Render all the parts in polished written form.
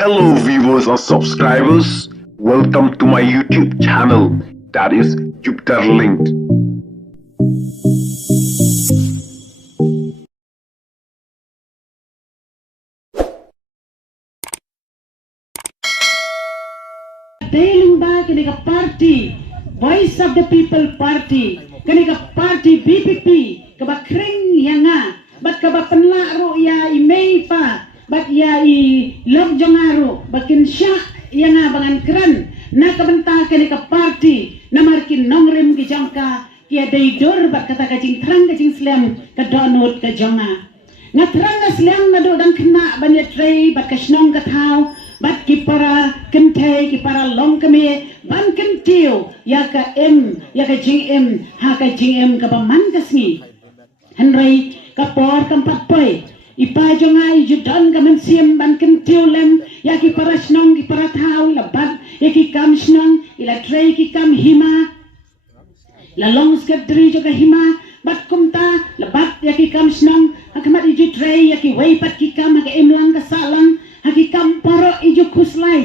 Hello viewers or subscribers, welcome to my YouTube channel, that is Jupiter Linked. Dailingba kenika party Voice of the People Party kenika party BPP keba kring yanga bat keba penlaru ya imei pa bat ya I log jongaru bakin syak yanga bangan keren na kabenta kenika party namarkin nongrem ki jangka kia deidur bat kata kajing terang kajing slam ke donut ke jonga ngatrang slam ngado dan kena banyak tray bat kasnong katau bat ki para kentai ki para long kami ban kentiu ya ka em ya ka jing em ha ka jing em ka paman kasngi henry ka por kampat poi ipa jongai judan ka mensiam ban kentiu lem ya ki para snong ki para thau la bat ya ki kam snong ila tray ki kam hima la long skadri jo ka hima bat kumta la bat ya ki kam snong akamat iju tray ya ki wei pat ki kam ka em lang ka salang hakikam poro ijo kuslai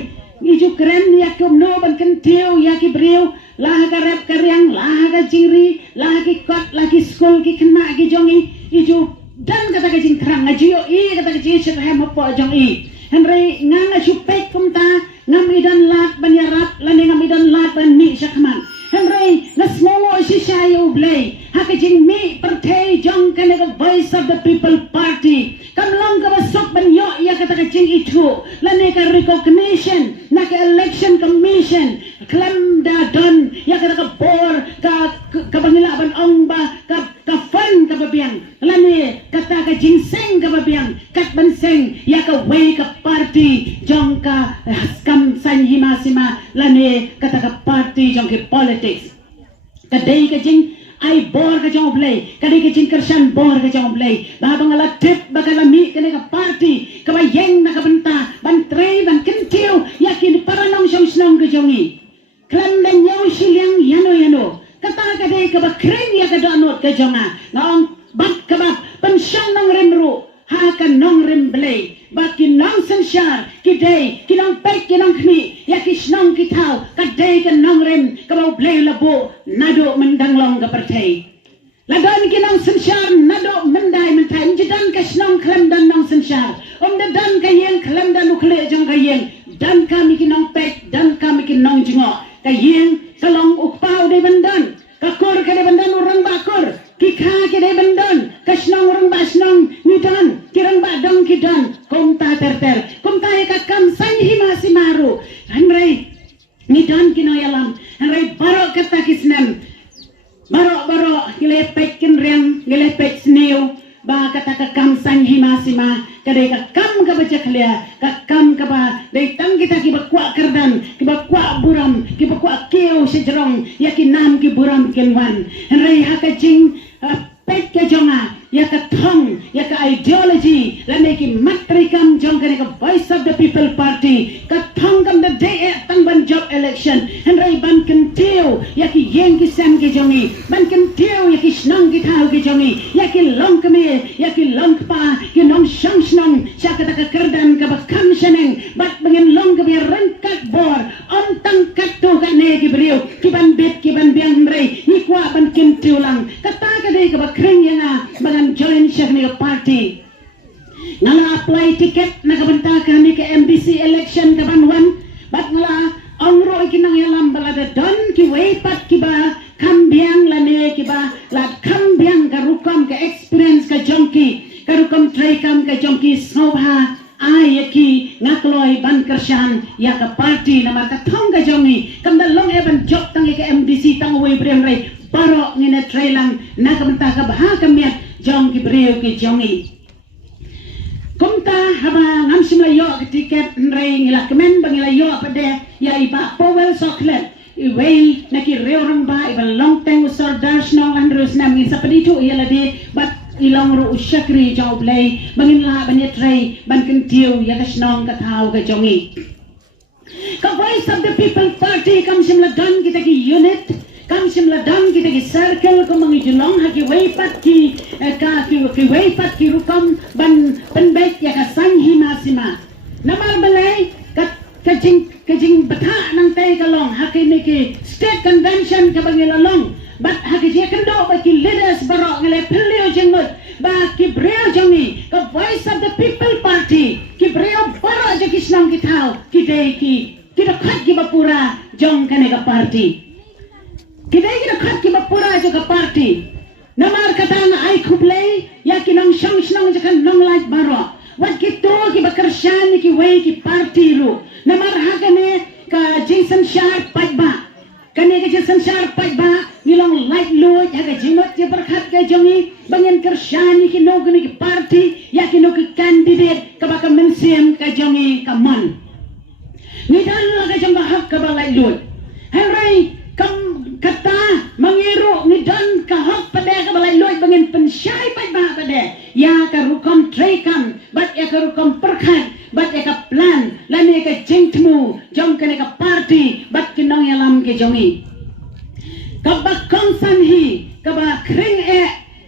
ijo keren ya kumno ban kentiu ya ki briu lah ka rep karyang lah ka jingri lah ki kot lah ki school ki kena ki jongi ijo dan kata ka jing krang ngajiyo I kata ka jing sirhem apa jong I henry nganga supek kumta ngam idan lat ban yarap lan ngam idan lat ban mi syakman henry ngasmongo si sayo blay hakajing mi pertei jong kana Voice of the People Party kamlang ka basok ban yo ya kata kajing itu lane ka recognition na ka election commission klam da don ya kata ka bor ka bangila ban ong ba ka fan ka babiang lane kata ka jingseng ka babiang kat ban seng ya ka way ka party jong ka skam san hima sima lane kata ka party jong ki politics kadai ka jing ai bor ka jong play kadai ka jing kersan bor ka jong play babang ala tip bakalami kene ka party ka bayeng na ka benta ban tray ban kentiu yakin paranong song snong ka jongi klan dan yaw silyang yano kata kadai ka bakreng ya ka donot ka jonga naong bat ka ba pensyang nang remru ha ka nong rem play bakin nong sensyar kidai kinong pek kinong kni ya kisnong kitau kadai ka nong rem ka bau play labo nado mendanglong ka pertai ladan kinong sensyar nado mendai mentai jidan ka snong klem dan nong sensyar dan ka yeng klem dan ukle jong ka yeng dan kami kinong pek dan kami kinong jengok ka yeng salong ukpau de bendan kakur ka de bendan urang bakur kikha ke de bendan kasnong urang ba snong nidan kirang ba dong kidan komta terter komta ka kam san hima simaru hanrai nidan kinoyalam hanrai baro kata kisnem baro gilepek kinriang gilepek sneo ba kata ka kam san hima sima kadai ka kam ka baca klia ka kam ka ba dai tang kita ki bakwa kardan ki bakwa buram ki bakwa keu sejerong ya ki nam ki buram kenwan hanrai hakajing pek ke jonga ya ka thong ya ka ideology lane ki matrikam jong kane ka Voice of the People Party ka thong kam the day tang ban job election henry ban kentiu ya ki yeng ki sam ki jongi ban kentiu ya ki snong ki thau ki jongi ya ki long kame ya ki long pa ki nom shang snong sya ka ka kerdan ka ba kam sheneng bat bengen long ka bi rengkat bor on tang kat tu ka ne ki brio ki ban bet ki ban biang mrei ni kwa ban kentiu lang kata ka dei ka ba kring yana bangan join syakni party ngala apply tiket na kabenta kami ke MBC election kabanwan bat ngala ongro ikinang yalam balada don ki weipat ki ba kambiang lane ki ba lat kambiang karukam ke experience ka jongki karukam tray kam ka jongki snobha ay ki ngakloi ban kershan ya ka party na ka thong ka jongi kamda long eban job tang ke MBC tang we brem rai baro ngine tray lang na kabenta ka bah kamiat jong ki breu ki jongi kumta haba ngam simlayo ke tiket nrei ngila kemen bangilayo pade ya iba powel soklet iwei naki reorang ba iba long time usar darsno andrus nam ngin sapaditu yalade bat ilong ru usyakri jong blay bangin la banye tray ban kentiu ya kasnong kathau ka jongi ka Voice of the People Party kam simladan kita ki unit kam simladan kita ki circle ko mangi julong ha ki weipat ki weipat ki rukam ban penbet ya ka san hima sima namal balay kajing bata nang tay kalong hakiniki state convention kabangilalong but hakiji kendo baki leaders barok ngale pelio jengmut ba kibreo jongi ka voice of the people party kibreo barok je kisnong kitau kidai ki kita khat ki bapura jong kane ka party kidai kita khat ki bapura je ka party namar kata na ai khuplei ya kinang shang shnong je kan nong light barok wat kito ki bakarshan ki way ki party ru namar hakane ka Jason Sharp paiba kane ka Jason Sharp paiba nilong light loy haga jimot je berkhat ka jongi bangen kershan ki no ki party ya ki no ki candidate ka baka mensiem ka jongi ka man nidan la ka jong hak ka ba light loy henry kam kata mangiru nidan ka hak pada ka ba light loy bangen pensyai paiba pada ya ka rukom trekam bat ya ka rukom perkhat bat ya ka plan lane ka jengtmu jong kane ka party bat kinong yalam ke jongi kabak kongsan hi kaba kring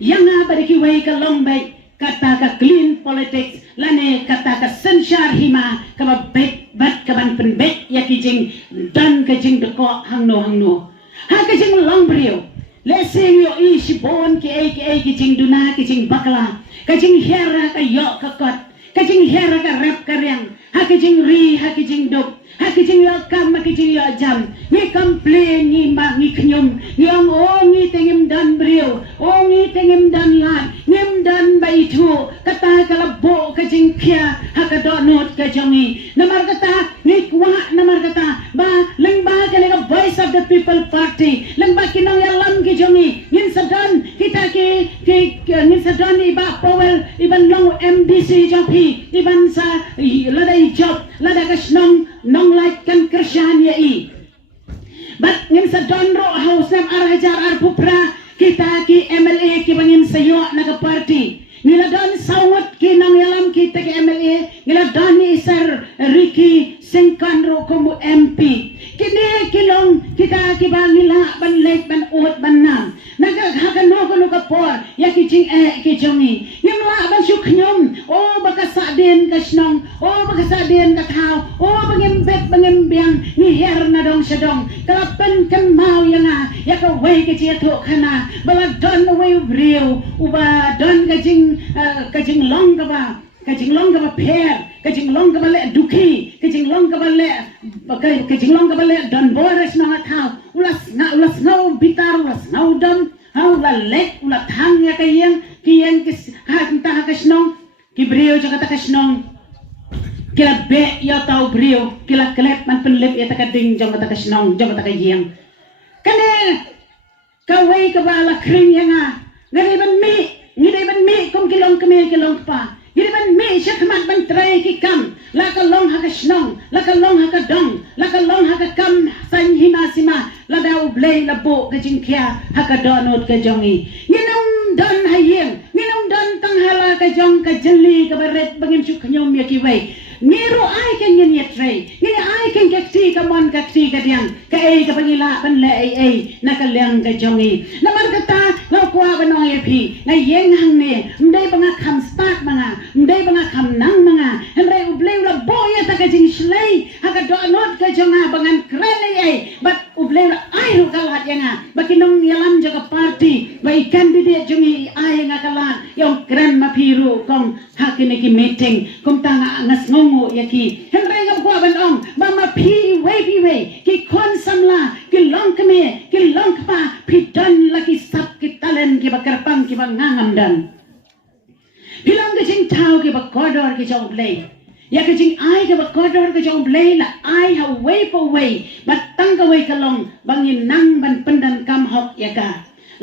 yang apa deki wei ka long bai kata ka clean politics lane kata ka sensyar hima kaba bet bat kaban pen bet ya kijing dan kijing deko hangno ha kijing long brio lesing yo I si bon ki kijing duna kijing bakla kijing hera ka yo ka kot kijing hera ka rap karyang ha kijing ri ha kijing dop ha kijing yo kam ha kijing yo jam ni complain ni ma ni knyum ni ang ngi tengim dan brio ngi tengim dan lat ngim dan bai thu kata kalabo kijing khia ha ka donot ka jongi namar kata ni kwa namar kata ba lengba ka voice of the people party lengba kinong yalam ki jongi ngin sadan kita ki ngin sadan iba powel iban long MDC jopi iban sa ladai job lada kasnong nong like kan kershan ya I bat ngin sadan ro house nam arhajar arpupra kita ki MLA ki bangin sayo naga party nila don sawat ki nang yalam kita ki MLA nila don ni sir Ricky Singkan ro komu MP kini kilong kita ki bangila ban lek ban ot ban nam naga hakano kono ka por ya ki jing ki jongi yamla ban suknyom baka saden ka snong baka saden ka thau bangem bet bangem biang ni her na dong sedong kalapen kan mau yanga ya ka wei ke chia tho khana bala don wei brio uba don ka jing long ka ba kajing long ka ba pher kajing long ka ba le dukhi kajing long ka ba le kajing long ka ba le don boras na thau ulas ngau bitar ulas ngau dam hau la lek ula thang ya kayeng kiyeng kis ha ta ka snong ki brio jaga ta ka snong kila be ya tau brio kila klep man penlep ya ta ka ding jaga ta ka snong jaga ta ka yeng kane ka wei ka ba la kring yanga ngari ban mi kom kilong kemel kilong pa ngiri ban mi syakmat ban trai ki kam la ka long ha ka snong la ka long ha ka dong la ka long ha ka kam san hima sima la dau blei la bo ka jingkia ha ka donot ka jongi nginong don hayeng nginong don tang hala ka jong ka jeli ka baret bangin su knyom ya ki wei ngiro ai kan ngin yet trai ngini ai kan ka ti ka mon ka ti ka diang ka ka pangila ban le na ka leng ka jongi namar kata lo kwa ban oi phi na yeng hang ne mdai banga kham spark manga mdai banga kham nang manga henre ublei la boya ta ka jing shlei ha ka donot ka jonga bangan krele but ublei la ai ru kalat yanga bakinong yalam jaga party bai candidate jongi ai nga kalat yong kren ma phiru kong hakine ki meeting kom tanga ngas ngongo yaki henre ngam kwa ban ong ba ma phi wei ki kon samla ki long kpa phi dan la ki sap ki talen ki bakarpang ki bangangam dan bilang ke jing tau ki bakodor ki jong play ya ke jing ai ke bakodor ki jong play la ai ha way for way bat tang ka way kalong bangin nang ban pendan kam hok ya ka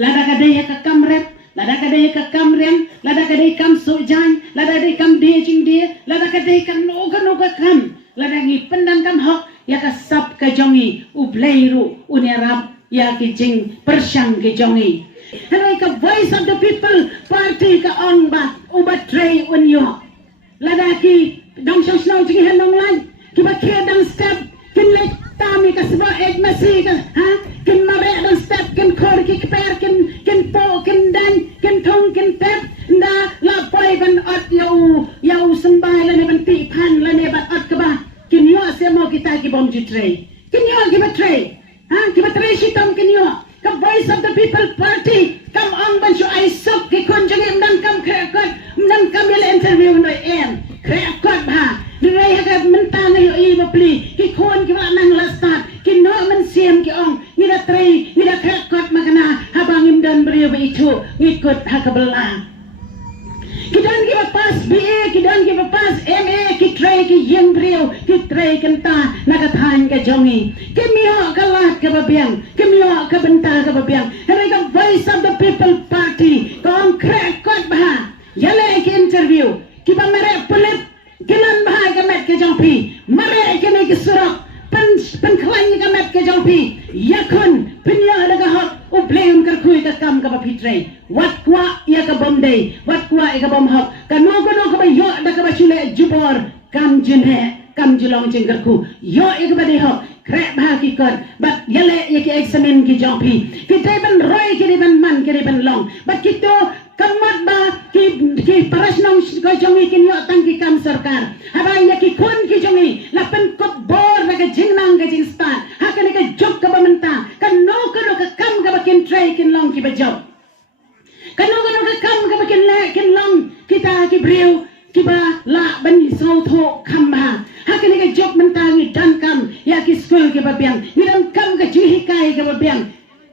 lada ka de ya ka kam rep lada ka de ka kam rem lada ka de kam so jan lada de kam de jing de lada ka de kam no ka kam lada ngi pendan kam hok ya ka sap ka jongi ubleiru unerap ya ki jing persyang ki jongi helai ka voice of the people party ka on ba ubat tray unyo lada ki dong shong snow jing hen dong lan ki ba khe dang step kin lek tami ka sba ed masi ka ha kin mare dang step kin khor ki per kin po kin dan kin thong kin tep na la poi ban at yau sembah la ne ban ti phan la ne ban at ka ba kin yo se mo kita ki bom jutray. Kinyo ki batray. Ki batray sitam kinyo. Ka Voice of the People Party kam ang bansyo ay sok ki konjungi mdan kam krekot mdan kam yele interview no krekot ba. Diray hagad mentang yo iba pli ki kon ki nang lastat ki no man siam ki ong ida tray ida krekot magana habang imdan beriyo ba itu ngikut hakabelang. Kidan ki pas BA kidan ki pas MA ki tray ki yen beriyo ki tray kenta nakathan ka jongi ki miho kalat ka babiang ki miho ka benta ka babiang hari ka Voice of the People Party kong krekot ba yale ki interview ki ba mere pulit kilan bah gamet ke jongpi mare kene ki surak pen klan gamet ke jongpi yakun pinya daga hot ubleun kar kui ka kam ka pitre wat kwa ya ka bomdei wat kwa ya ka bom hot ka no ka ba yo daga ba chule jubor kam jinhe kam jilong jengkarku yo ya ka ba de hot krek bah ki kor bat yale ya ki examine ki jongpi ki ban roy ki ban man ki ban long bat kito kamat ba ki paras nong ko jongi kin yo tang ki kam sarkar abai ya ki kon ki jongi lapen kop bor na ka jingnang ka jingstan hakane ka job ka bamenta kan no ka kam ka bakin tray kin long ki ba job kan no ka kam ka bakin le kin long kita ki briu ki ba la ban so tho kam ba hakane ka job menta ni dan kam ya ki school ki ba biang ni dan kam ka jihi kai ka ba biang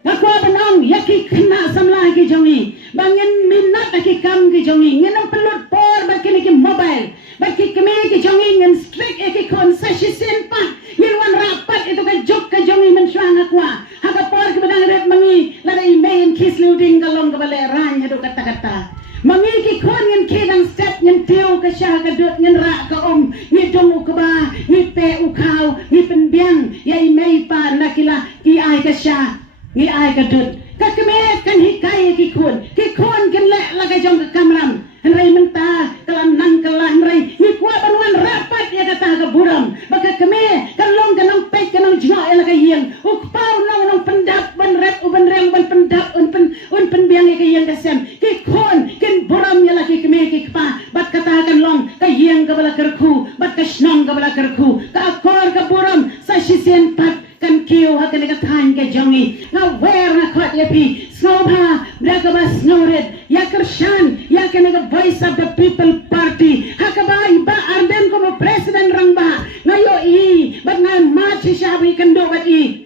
Nakwa benong yaki kena samlah ki jongi bangin minat aki kam ki jongi ngenam pelut por baki ki mobile baki kemi ki jongi ngen strict aki konsesi senpa ngen wan rapat itu ka jok ka jongi mensuang akwa haka por ki benang red mangi lada email kis luding kalong ka bale rang hadu kata-kata mangi ki kon ngen kedang step ngen tiu ka syah ka dut ngen ra ka ngi dong ka ba ngi pe ukau ngi penbiang ya email pa nakila ki ai ka syah ngi ai ka dut ka keme kan hikai ki kon kan le la ka jong ka kamram henrai menta kalan nang kalan henrai ni kwa banwan rapat ya kata ka buram baka keme kan long kan nang pek kan nang jwa la ka yen uk pau nang pendap ban rep uban rem ban pendap un pen biang ka yen ka sem ki kon ken buram ya la ki keme ki pa bat kata kan long ka yen ka bala kerku bat ka snong ka bala kerku ka akor ka buram sa sisen pat kan kiyo hakan ka than ka jongi na wer na khot ya pi snobha braka snowred ya kershan ya kan ka Voice of the People Party hakaba iba arden ko mo president rangba ngayo i bat na match shabi kando bat i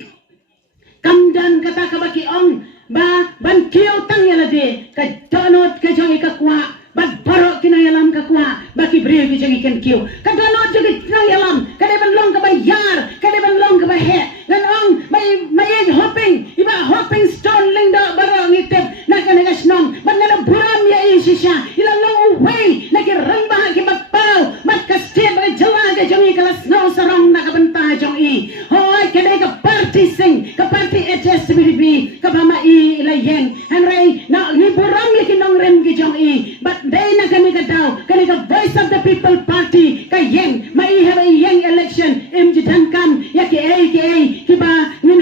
kamdan kata ka baki ong ba ban kiyo tang ya lade ka donot ka jongi ka kwa bat barok kinayalam ka kwa baki bril ki jongi kan kiyo ka donot jongi kinayalam ka de ban long ka ba yar ka de ban long ka ba he ganong may hopping iba hopping stone lingda barang itep naka snong ban na buram ya isisha ila long way nakirang ba ki magpaw mat ka step ay jala ka jongi kala snow sarong nakabanta jongi hoy kade ka party sing ka party HSBB ka mama i ila yen henry na ni buram ya kinong rem ki jongi but day na kani ka daw kani ka Voice of the People Party ka yen mai have a young election imjitan kam ya ki kiba ngin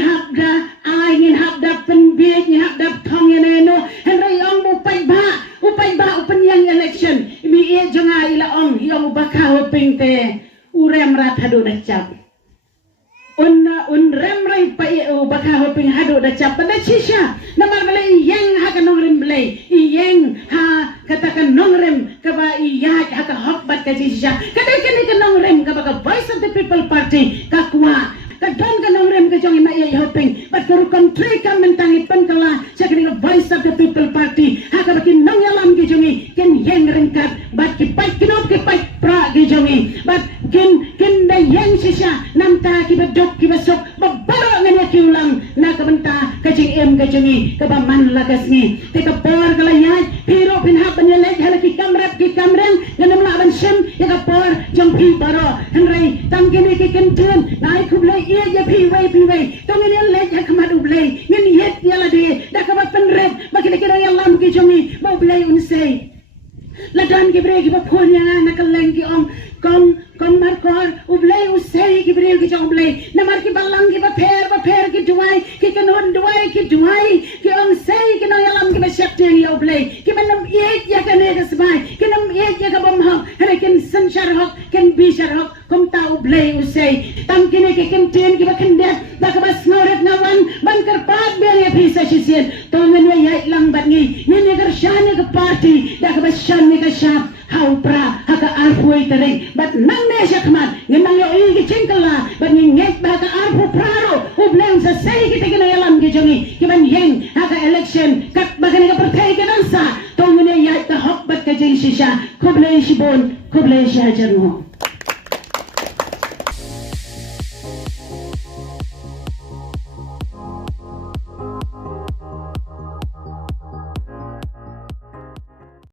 habda penbiak ngin habda thong yeneno henry ong upai ba upan yang election mi e jonga ila ong yong baka hoping te urem rat hadu na chap un rem rai pa e baka hoping hadu da chap na chisha namar bale yang ha kanong rem bale yang ha katakan nong rem kaba iya ha ka hop bat ka chisha katakan kanong rem kaba ka Voice of the People Party ka kwa kadang kanong rem ka jong imay hoping but karo country ka mentangi penkala sa kanila Voice of the People Party haka bakin nang yalam ki jongi ken yang rengkat but ki pai kinop ki pai pra ki jongi but ken da yang sisa namta ki badok ki basok babaro ngani ki ulang na kabenta ka jing em ka jongi ka ba man lagas ni te ka por kala yai piro pin hap ban yelek hala ki kamren nganam la ban sem ya ka por jong pi baro henry tang kini ki ken tun nai kublai iya ya pi wei tong ini lek ya kamadu blai ngin yet ya la de da ka ba penret bakile kira ya lam ki jongi mau blai unsei ladan ki bre ki ba phon ya na kaleng ki ong kom markor ublai usei ki bre ki jong blai namar ki balang ki ba pher ki duai ki ong sei ki no ya lam ki ba shep teng ya ublai ki manam yet ya ka ne ka sbai ki nam yet ya ka bam ha hare ken san shar hok ken bi shar hok kom ta ublai kublay usay tangkine ke kemtian ki bakendet da ka bas ngoret ngawan ban karpat ber ya phisa shisien tongen we yai lang bat ngi ni gar shane ke party da ka bas shane ke shap hau pra haka arfui tereng bat nang ne shakman ngenang yo i chengkala bat nget ba ka arfu praro ubleng sa sei kita kena yalam ke jongi ki ban yeng haka election kat bagani ka pertai ke dansa tongen yai ka hok bat ke jeng shisha kublay shibon kublay shajarmo